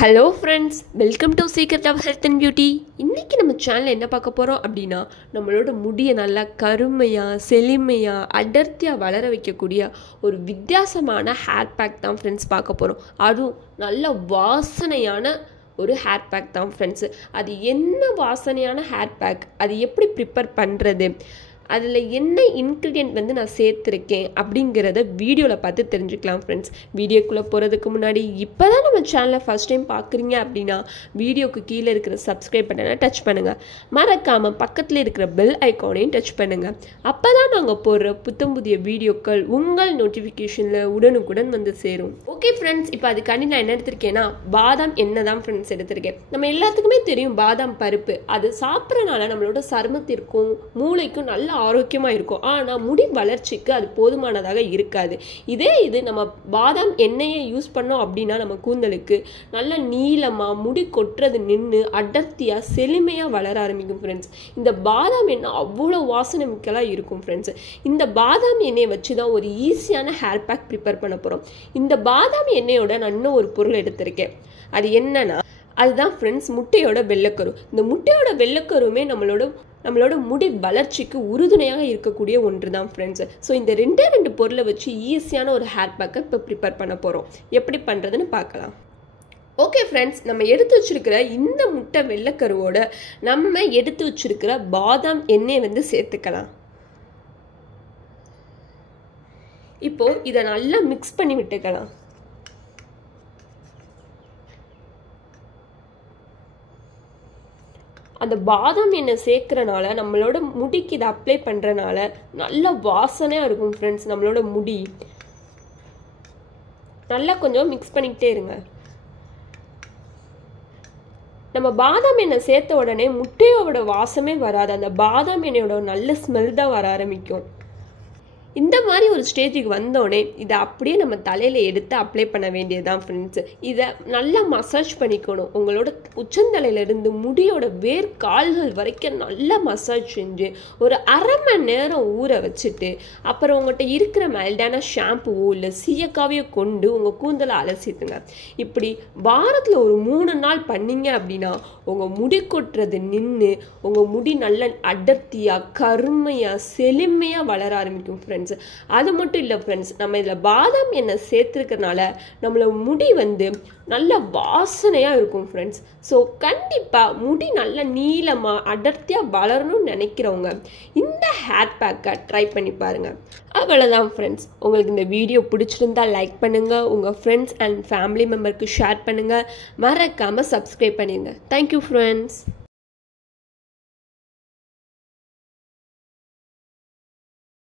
Hello friends, welcome to secret of health and beauty. இன்றைக்கி நம்ம சேனலில் என்ன பார்க்க போகிறோம் அப்படின்னா, நம்மளோட முடியை நல்லா கருமையாக செழுமையாக அடர்த்தியாக வளர வைக்கக்கூடிய ஒரு வித்தியாசமான ஹேர் பேக் தான் ஃப்ரெண்ட்ஸ் பார்க்க போகிறோம். அதுவும் நல்ல வாசனையான ஒரு ஹேர் பேக் தான் ஃப்ரெண்ட்ஸு. அது என்ன வாசனையான ஹேர் பேக், அது எப்படி ப்ரிப்பேர் பண்ணுறது, அதில் என்ன இன்க்ரீடியன்ட் நான் சேர்த்துருக்கேன் அப்படிங்கிறத வீடியோவில் பார்த்து தெரிஞ்சுக்கலாம் ஃப்ரெண்ட்ஸ். வீடியோக்குள்ளே போகிறதுக்கு முன்னாடி இப்போ தான் நம்ம சேனலை ஃபஸ்ட் டைம் பார்க்குறீங்க அப்படின்னா வீடியோக்கு கீழே இருக்கிற சப்ஸ்கிரைப் பட்டனை டச் பண்ணுங்கள். மறக்காமல் பக்கத்தில் இருக்கிற பெல் ஐக்கானையும் டச் பண்ணுங்கள். அப்போ தான் நாங்கள் போடுற புத்தம் புதிய வீடியோக்கள் உங்கள் நோட்டிஃபிகேஷனில் உடனுக்குடன் வந்து சேரும். ஓகே ஃப்ரெண்ட்ஸ், இப்போ அதுக்காண்டி நான் என்ன எடுத்திருக்கேன்னா பாதாம் எண்ணெய் தான் ஃப்ரெண்ட்ஸ் எடுத்திருக்கேன். நம்ம எல்லாத்துக்குமே தெரியும் பாதாம் பருப்பு, அது சாப்பிட்றனால நம்மளோட சருமத்திற்கும் மூளைக்கும் நல்ல ஆரோக்கியமாக இருக்கும். ஆனால் முடி வளர்ச்சிக்கு அது போதுமானதாக இருக்காது. இது நம்ம பாதாம் எண்ணெயை யூஸ் பண்ணோம் அப்படின்னா நம்ம கூந்தலுக்கு நல்ல நீளமாக முடி கொட்டுறது நின்று அடர்த்தியாக செழுமையாக வளர ஆரம்பிக்கும் ஃப்ரெண்ட்ஸ். இந்த பாதாம் எண்ணெய் அவ்வளோ வாசனை மிக்கலாக இருக்கும் ஃப்ரெண்ட்ஸ். இந்த பாதாம் எண்ணெயை வச்சு தான் ஒரு ஈஸியான ஹேர் பேக் ப்ரிப்பேர் பண்ண போகிறோம். இந்த பாதாம் எண்ணெயோட நான் இன்னும் ஒரு பொருள் எடுத்திருக்கேன். அது என்னன்னா, அதுதான் ஃப்ரெண்ட்ஸ் முட்டையோட வெள்ளைக்கரு. இந்த முட்டையோட வெள்ளைக்கருமே நம்மளோட முடி வளர்ச்சிக்கு உறுதுணையாக இருக்கக்கூடிய ஒன்று தான் ஃப்ரெண்ட்ஸ். ஸோ இந்த ரெண்டு பொருளை வச்சு ஈஸியான ஒரு ஹேர் பேக்கை இப்போ ப்ரிப்பேர் பண்ண போகிறோம். எப்படி பண்ணுறதுன்னு பார்க்கலாம். ஓகே ஃப்ரெண்ட்ஸ், நம்ம எடுத்து வச்சிருக்கிற இந்த முட்டை வெள்ளைக்கருவோட நம்ம எடுத்து வச்சிருக்கிற பாதாம் எண்ணெயை சேர்த்துக்கலாம். இப்போ இதை நல்லா மிக்ஸ் பண்ணி விட்டுக்கலாம். அந்த பாதாம் எண்ணெய் சேர்க்கறனால நம்மளோட முடிக்கு இதை அப்ளை பண்ணுறனால நல்ல வாசனையாக இருக்கும் ஃப்ரெண்ட்ஸ். நம்மளோட முடி நல்லா கொஞ்சம் மிக்ஸ் பண்ணிக்கிட்டே இருங்க. நம்ம பாதாம் எண்ணெய் சேர்த்த உடனே முட்டையோட வாசமே வராது, அந்த பாதாம் எண்ணெயோட நல்ல ஸ்மெல் தான் வர ஆரம்பிக்கும். இந்த மாதிரி ஒரு ஸ்டேஜுக்கு வந்தோடனே இதை அப்படியே நம்ம தலையில் எடுத்து அப்ளை பண்ண வேண்டியதுதான் ஃப்ரெண்ட்ஸ். இதை நல்லா மசாஜ் பண்ணிக்கணும். உங்களோட உச்சந்தலையிலேருந்து முடியோட வேர் கால்கள் வரைக்கும் நல்லா மசாஜ் செஞ்சு ஒரு அரை மணி நேரம் ஊற வச்சுட்டு அப்புறம் உங்கள்கிட்ட இருக்கிற மைல்டான ஷாம்புவோ இல்லை சீயக்காவையோ கொண்டு உங்கள் கூந்தலை அலசிட்டுங்க. இப்படி வாரத்தில் ஒரு 3 நாள் பண்ணிங்க அப்படின்னா உங்கள் முடி கொட்டுறது நின்று உங்கள் முடி நல்ல அடர்த்தியாக கருமையாக செழுமையாக வளர ஆரம்பிக்கும் ஃப்ரெண்ட்ஸ். அது மட்டும் இல்லை ஃப்ரெண்ட்ஸ், நம்ம இதில் பாதாம் எண்ணெய் சேர்த்துருக்கறனால நம்மளோட முடி நல்ல வாசனையாக இருக்கும் ஃப்ரெண்ட்ஸ். ஸோ கண்டிப்பாக முடி நல்ல நீளமாக அடர்த்தியாக வளரணும்னு நினைக்கிறவங்க இந்த ஹேர் பேக்கை ட்ரை பண்ணி பாருங்கள். அவ்வளோதான் ஃப்ரெண்ட்ஸ். உங்களுக்கு இந்த வீடியோ பிடிச்சிருந்தா லைக் பண்ணுங்கள், உங்கள் ஃப்ரெண்ட்ஸ் அண்ட் ஃபேமிலி மெம்பருக்கு ஷேர் பண்ணுங்கள், மறக்காமல் சப்ஸ்கிரைப் பண்ணிடுங்க. Thank you friends.